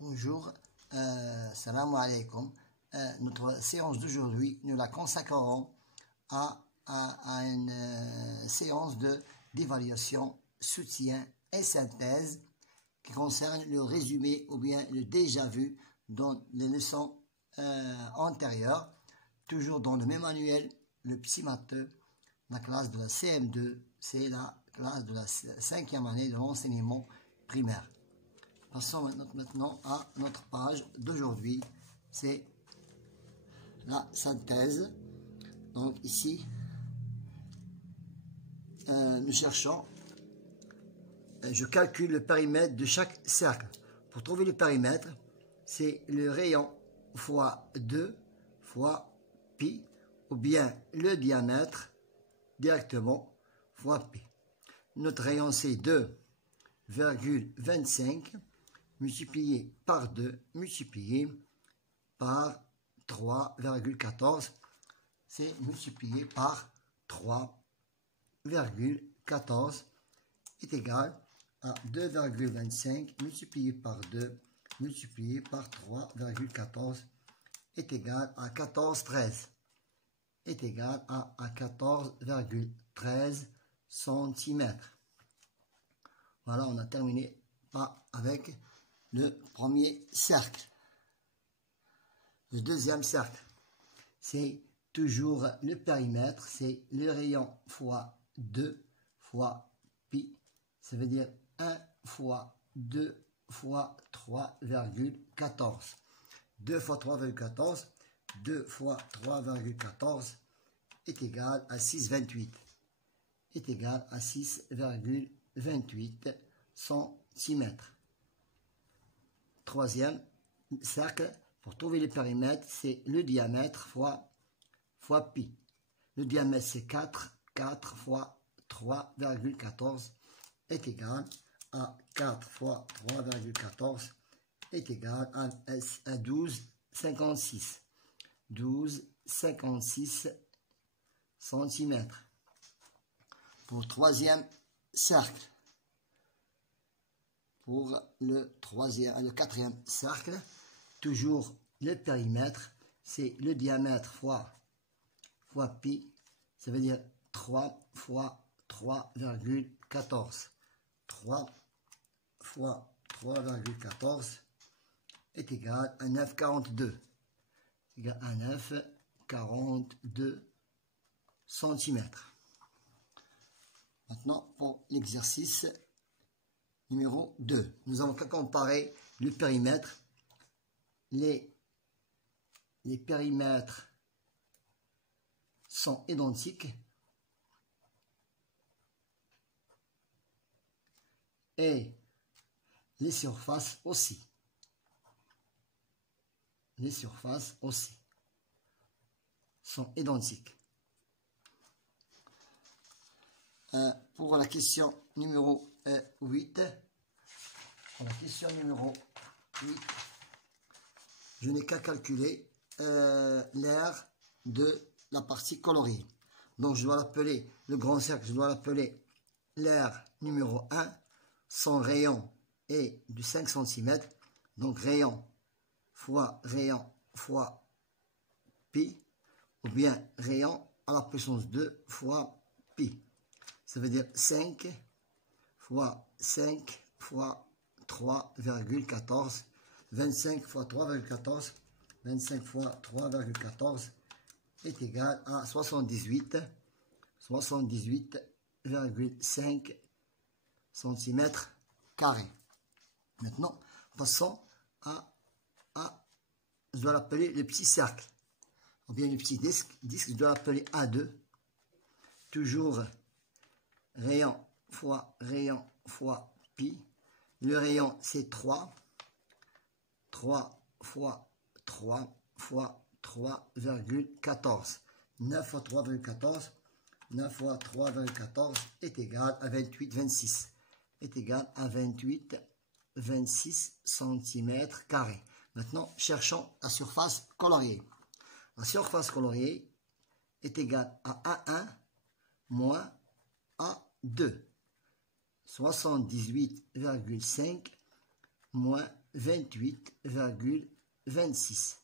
Bonjour, salam alaikum. Notre séance d'aujourd'hui, nous la consacrerons à une séance d'évaluation, soutien et synthèse qui concerne le résumé ou bien le déjà vu dans les leçons antérieures, toujours dans le même manuel, le Psy Maths, la classe de la CM2, c'est la classe de la 5e année de l'enseignement primaire. Passons maintenant à notre page d'aujourd'hui, c'est la synthèse. Donc ici, nous cherchons, je calcule le périmètre de chaque cercle. Pour trouver le périmètre, c'est le rayon fois 2 fois pi, ou bien le diamètre directement fois pi. Notre rayon c'est 2,25 multiplié par 2 multiplié par 3,14, c'est multiplié par 3,14 est égal à 2,25 multiplié par 2 multiplié par 3,14 est égal à 14,13 est égal à 14,13 cm. Voilà, on a terminé avec le premier cercle. Le deuxième cercle, c'est toujours le périmètre, c'est le rayon fois 2 fois pi, ça veut dire 1 fois 2 fois 3,14. 2 fois 3,14, 2 fois 3,14 est égal à 6,28. Est égal à 6,28 cm. Troisième cercle, pour trouver le périmètre, c'est le diamètre fois pi. Le diamètre, c'est 4. 4 fois 3,14 est égal à 4 fois 3,14 est égal à 12,56. 12,56 cm. Pour le troisième cercle, pour le quatrième cercle, toujours le périmètre, c'est le diamètre fois pi, ça veut dire 3 fois 3,14. 3 fois 3,14 est égal à 9,42. Égal à 9,42 cm. Maintenant, pour l'exercice numéro 2, nous avons qu'à comparer le périmètre. Les périmètres sont identiques et les surfaces aussi. Les surfaces aussi sont identiques. Pour la question numéro 8, je n'ai qu'à calculer l'aire de la partie coloriée. Donc je dois l'appeler, le grand cercle, je dois l'appeler l'aire numéro 1. Son rayon est de 5 cm. Donc rayon fois pi, ou bien rayon à la puissance 2 fois pi. Ça veut dire 5 fois 5 fois 3,14. 25 fois 3,14. 25 fois 3,14 est égal à 78,5 cm carrés. Maintenant, passons à je dois l'appeler le petit cercle, ou bien le petit disque, je dois l'appeler A2, toujours rayon fois pi, le rayon c'est 3 fois 3 fois 3,14, 9 fois 3,14, 9 fois 3,14 est égal à 28,26, est égal à 28,26 cm carrés. Maintenant, cherchons la surface coloriée. La surface coloriée est égale à A1 moins A2. 78,5 moins 28,26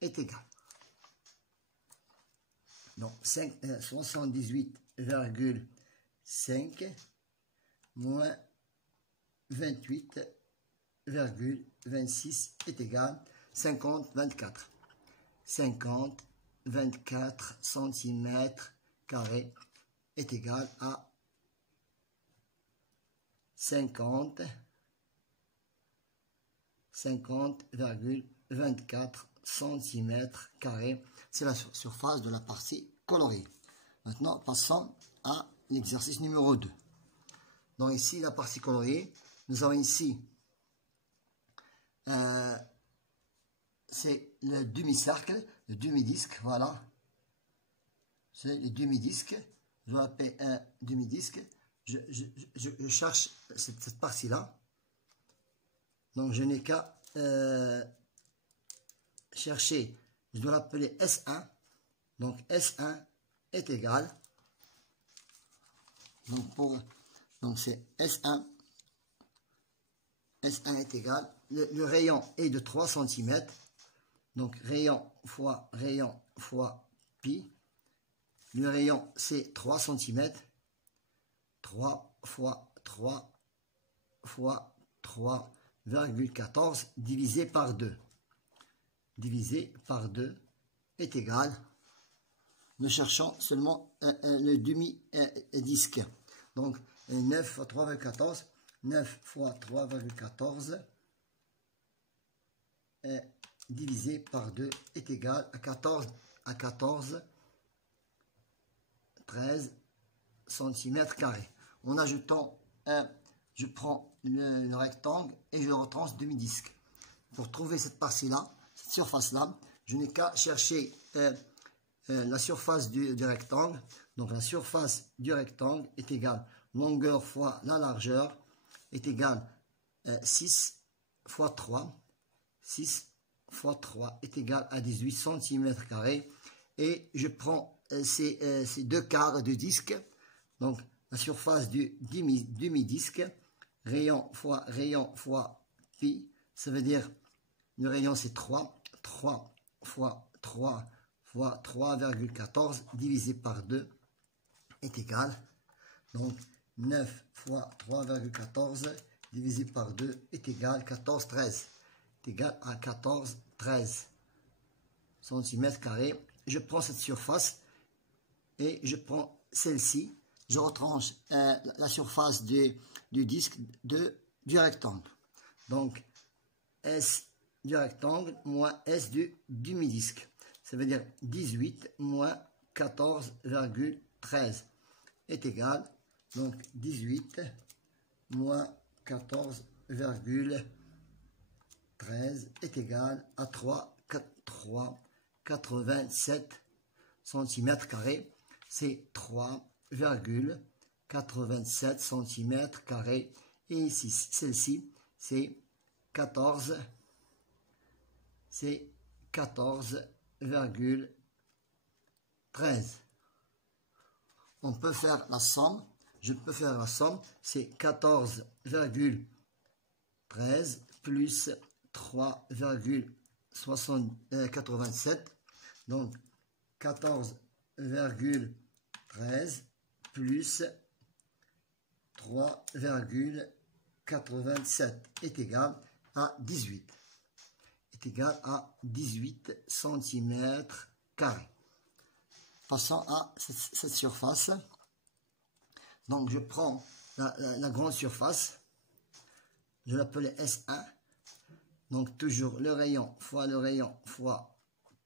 est égal. Donc 78,5 moins 28,26 est égal 50,24. 50,24 cm² est égal à 50,24 cm². C'est la surface de la partie colorée. Maintenant, passons à l'exercice numéro 2. Donc ici, la partie colorée, nous avons ici, c'est le demi-cercle, le demi-disque, voilà. C'est le demi-disque. Je vais appeler un demi-disque. Je cherche cette partie-là. Donc, je n'ai qu'à chercher. Je dois l'appeler S1. Donc, S1 est égal. Donc, c'est S1. S1 est égal. Le rayon est de 3 cm. Donc, rayon fois pi. Le rayon, c'est 3 cm. 3 fois 3 fois 3,14 divisé par 2. Divisé par 2 est égal. Nous cherchons seulement le demi-disque. Donc, 9 fois 3,14. 9 fois 3,14 divisé par 2 est égal à 14, 13 cm². En ajoutant je prends le rectangle et je le retranche demi-disque. Pour trouver cette partie-là, cette surface-là, je n'ai qu'à chercher la surface du rectangle. Donc la surface du rectangle est égale longueur fois la largeur est égale 6 fois 3. 6 fois 3 est égal à 18 cm². Et je prends ces deux quarts de disque. Donc la surface du demi-disque, rayon fois pi, ça veut dire le rayon c'est 3. 3 fois 3 fois 3,14 divisé par 2 est égal. Donc 9 fois 3,14 divisé par 2 est égal à 14, 13. Est égal à 14, 13 cm². Je prends cette surface et je prends celle-ci. Je retranche la surface du disque du rectangle. Donc, S du rectangle moins S du demi-disque. Ça veut dire 18 moins 14,13 est égal. Donc, 18 moins 14,13 est égal à 3,87 cm². C'est 3,87 cm². Et ici, celle-ci, c'est 14,13. On peut faire la somme. Je peux faire la somme. C'est 14,13 plus 3,87. Donc, 14,13 plus 3,87 est égal à 18. Est égal à 18 cm². Passons à cette surface. Donc, je prends la grande surface. Je l'appelle S1. Donc, toujours le rayon fois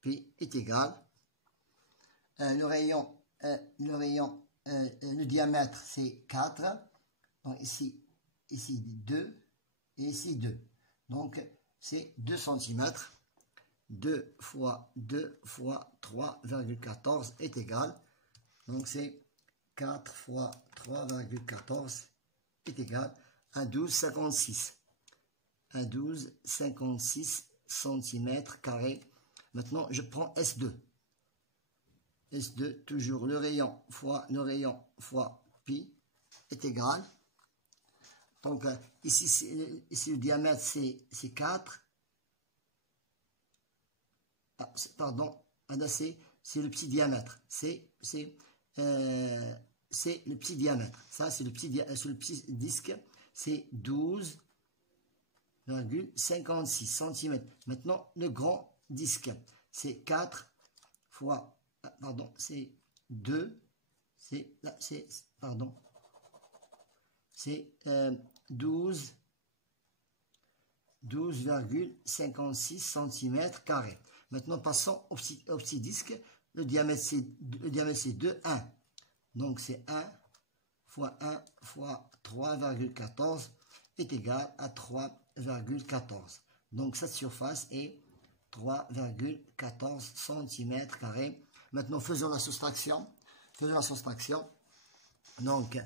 pi est égal. Le diamètre, c'est 4. Donc, ici 2 et ici 2. Donc, c'est 2 cm. 2 fois 2 fois 3,14 est égal. Donc, c'est 4 fois 3,14 est égal à 12,56. À 12,56 cm². Maintenant, je prends S2. S2, toujours le rayon fois pi est égal Donc, ici, le diamètre, c'est 4. Ah, pardon, là, c'est le petit diamètre. C'est le petit diamètre. Ça, c'est sur le petit disque, c'est 12,56 cm. Maintenant, le grand disque, c'est 4 fois, pardon, c'est 2, pardon, c'est 12,56 cm carrés. Maintenant, passons au petit disque. Le diamètre, c'est 2, 1. Donc, c'est 1 fois 1 fois 3,14 est égal à 3,14. Donc, cette surface est 3,14 cm carrés. Maintenant, faisons la soustraction. Donc,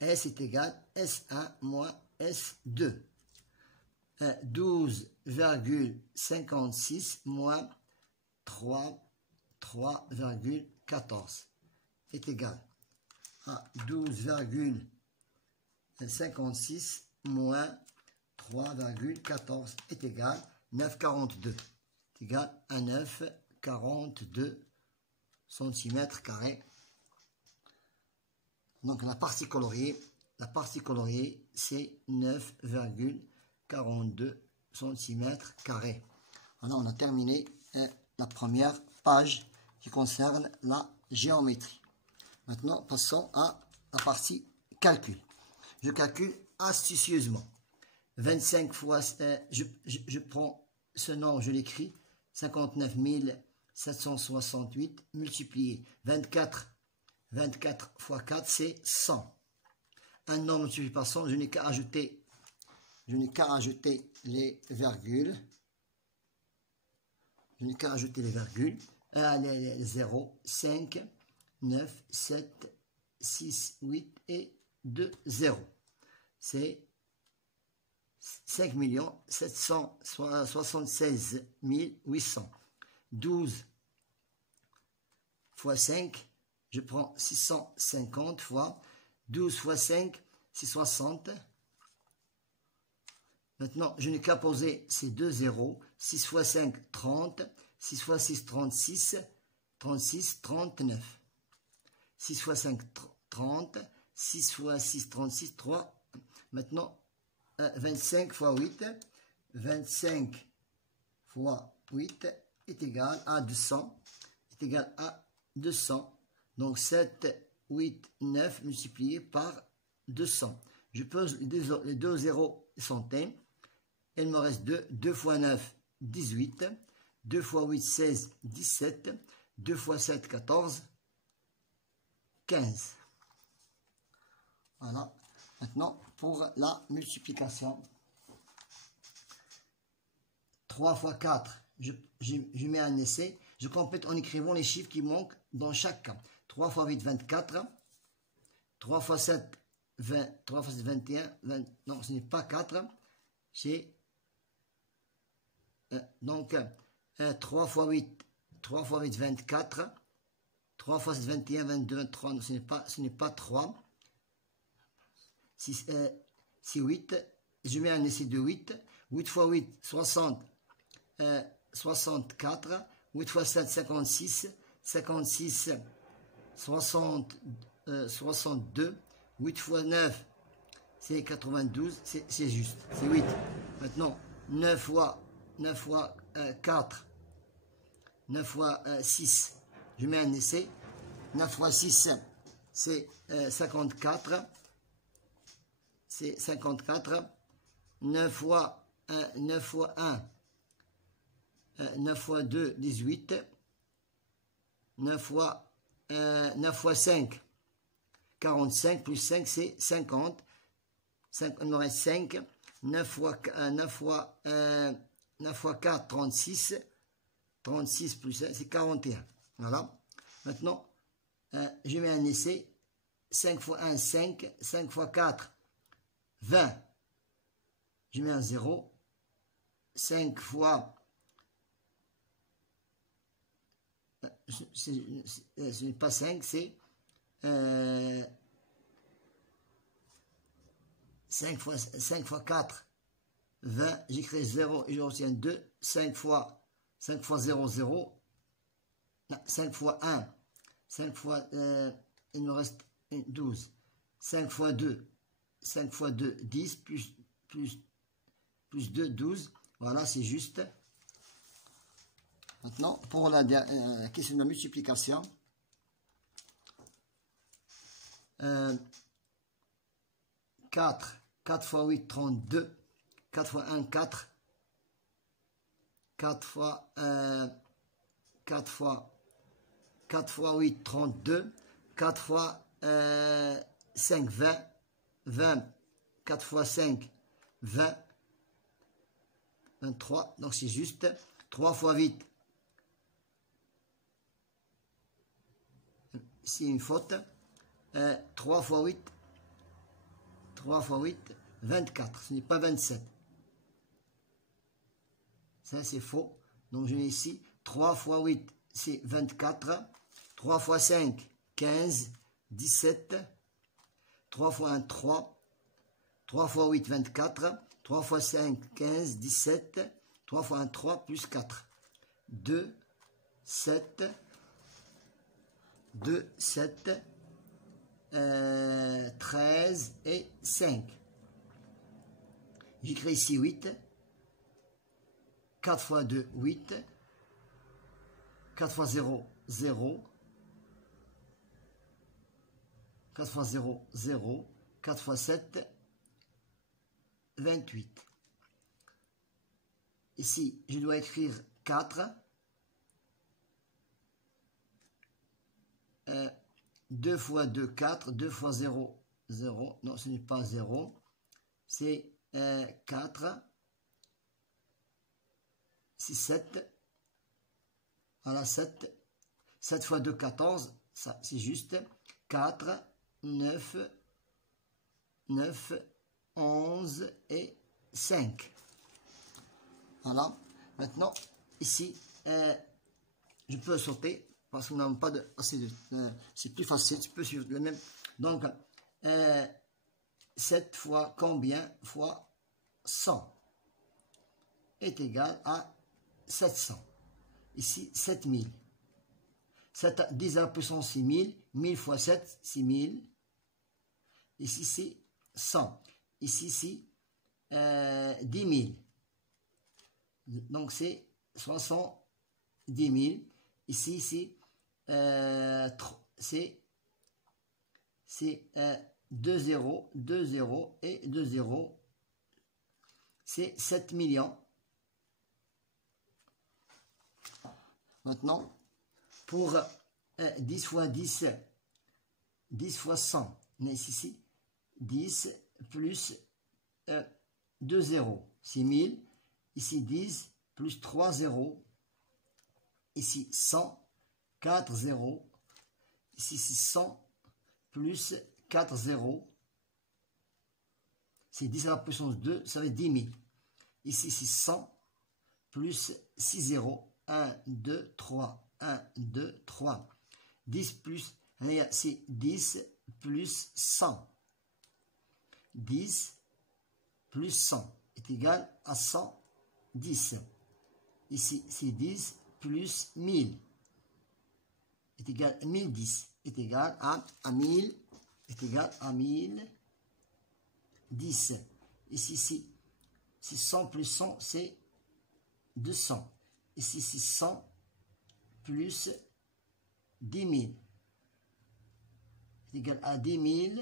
S est égal à S1 moins S2. 12,56 moins 3,14 est égal à 12,56 moins 3,14 est égal à 9,42. Est égal à 9,42 cm carrés. Donc la partie coloriée c'est 9,42 cm carrés. Voilà, on a terminé la première page qui concerne la géométrie. Maintenant, passons à la partie calcul. Je calcule astucieusement. 25 fois, je prends ce nombre, je l'écris, 59 768 multiplié 24 fois 4, c'est 100. Un nombre multiplié par 100, je n'ai qu'à ajouter les virgules. Les 0, 5, 9, 7, 6, 8 et 2, 0. C'est 5 776 800. 12 fois 5, je prends 650 fois 12 fois 5, c'est 60. Maintenant, je n'ai qu'à poser ces deux zéros. 6 fois 5, 30. 6 fois 6, 36. 36, 39. 6 fois 5, 30. 6 fois 6, 36, 3. Maintenant, 25 fois 8. 25 fois 8 est égal à 200. Est égal à 200. Donc, 7, 8, 9 multiplié par 200. Je pose les deux zéros sont un. Il me reste 2. 2 fois 9, 18. 2 fois 8, 16, 17. 2 fois 7, 14. 15. Voilà. Maintenant, pour la multiplication. 3 fois 4, je mets un essai. Je complète en écrivant les chiffres qui manquent dans chaque cas. 3 fois 8, 24. 3 fois 7, 20. 3 fois 7, 21. 20, non, ce n'est pas 4. C'est donc 3 fois 8, 24. 3 fois 7, 21, 22, 23. Non, ce n'est pas 3. 6, 8. Je mets un essai de 8. 8 fois 8, 60. 64. 8 fois 7, 56. 56, 62. 8 fois 9, c'est 92. C'est juste. C'est 8. Maintenant, 9 fois 4. 9 fois 6. Je mets un essai. 9 fois 6, c'est 54. C'est 54. 9 fois 1, 9 fois 2, 18. 9 fois 5, 45, plus 5, c'est 50. 5, il me reste 5. 9 fois 4, 36. 36 plus 5, c'est 41. Voilà. Maintenant, je mets un essai. 5 fois 1, 5. 5 fois 4, 20. Je mets un 0. 5 fois... ce n'est pas 5, c'est 5 fois 4, 20. J'écris 0 et je retiens 2. 5 fois 0, 0. 5 fois 1. 5 fois, il me reste 12. 5 fois 2. 5 fois 2, 10. Plus 2, 12. Voilà, c'est juste. Maintenant, pour la question de la multiplication. 4 fois 8, 32. 4 fois 1, 4. 4 fois 8, 32. 4 fois 5, 20. 20. 4 fois 5, 20. 23. Donc c'est juste. 3 fois 8. C'est une faute. 3 fois 8. 3 fois 8, 24. Ce n'est pas 27. Ça, c'est faux. Donc, je mets ici 3 fois 8, c'est 24. 3 fois 5, 15, 17. 3 fois 1, 3. 3 fois 8, 24. 3 fois 5, 15, 17. 3 fois 1, 3, plus 4. 2, 7. 2, 7. 13 et 5. J'écris ici 8. 4 fois 2, 8. 4 fois 0, 0. 4 fois 0, 0. 4 fois 7, 28. Ici, je dois écrire 4. 2 fois 2, 4. 2 fois 0, 0. Non, ce n'est pas 0. C'est 4. C'est 7. Voilà, 7. 7 fois 2, 14. Ça, c'est juste. 4, 9, 11 et 5. Voilà. Maintenant, ici, je peux sauter. Parce qu'on n'a pas assez de... c'est plus facile, tu peux suivre le même. Donc, 7 fois combien fois 100 est égal à 700. Ici, 7000. 10 à la puissance 6000. 1000 fois 7, 6000. Ici, c'est 100. Ici, c'est 10 000. Donc, c'est 70 000. Ici, c'est 2 0, 2 0 et 2 0. C'est 7 millions. Maintenant, pour 10 fois 10, 10 fois 100, on est ici, 10 plus 2 0, c'est 1000. Ici, 10 plus 3 0. Ici, 100, 4 0. Ici, c'est 100 plus 4 0. C'est 10 à la puissance 2, ça fait 10 000. Ici, c'est 100 plus 6 0. 1, 2, 3. 1, 2, 3. 10 plus, c'est 10 plus 100. 10 plus 100 est égal à 110. Ici, c'est 10 plus 1000 est égal à 1010 est égal à 1000 est égal à 1010. Ici, c'est 100 plus 100, c'est 200. Ici, c'est 100 plus 10 000 est égal à 10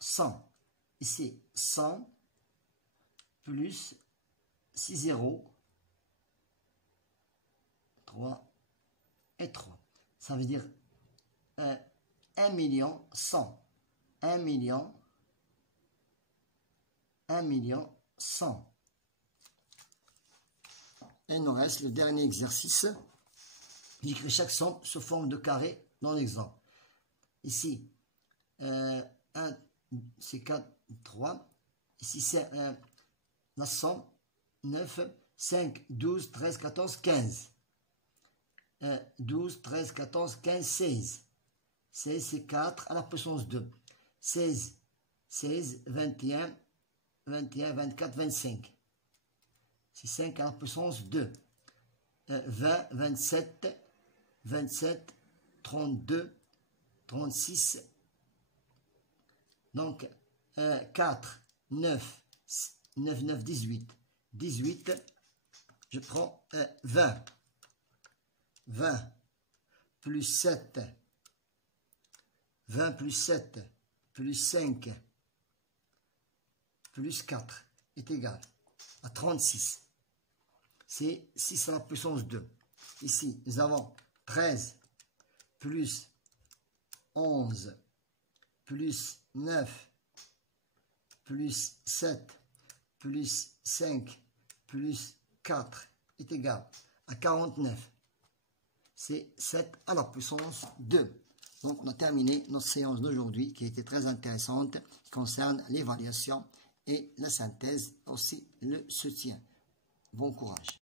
100. Ici, 100 plus 6 0. 3 et 3. Ça veut dire 1 million 100. 1 million 100. Et il nous reste le dernier exercice. J'écris chaque somme sous forme de carré dans l'exemple. Ici, 1, c'est 4, 3. Ici, c'est la somme 9, 5, 12, 13, 14, 15. 12, 13, 14, 15, 16. 16, c'est 4 à la puissance 2. 16, 16, 21, 21, 24, 25. C'est 5 à la puissance 2. 20, 27, 27, 32, 36. Donc, 4, 9, 9, 9, 18. 18, je prends 20. 20 plus 7. 20 plus 7 plus 5 plus 4 est égal à 36. C'est 6 à la puissance 2. Ici, nous avons 13 plus 11 plus 9 plus 7 plus 5 plus 4 est égal à 49. C'est 7 à la puissance 2. Donc, on a terminé notre séance d'aujourd'hui qui était très intéressante, qui concerne l'évaluation et la synthèse, aussi le soutien. Bon courage.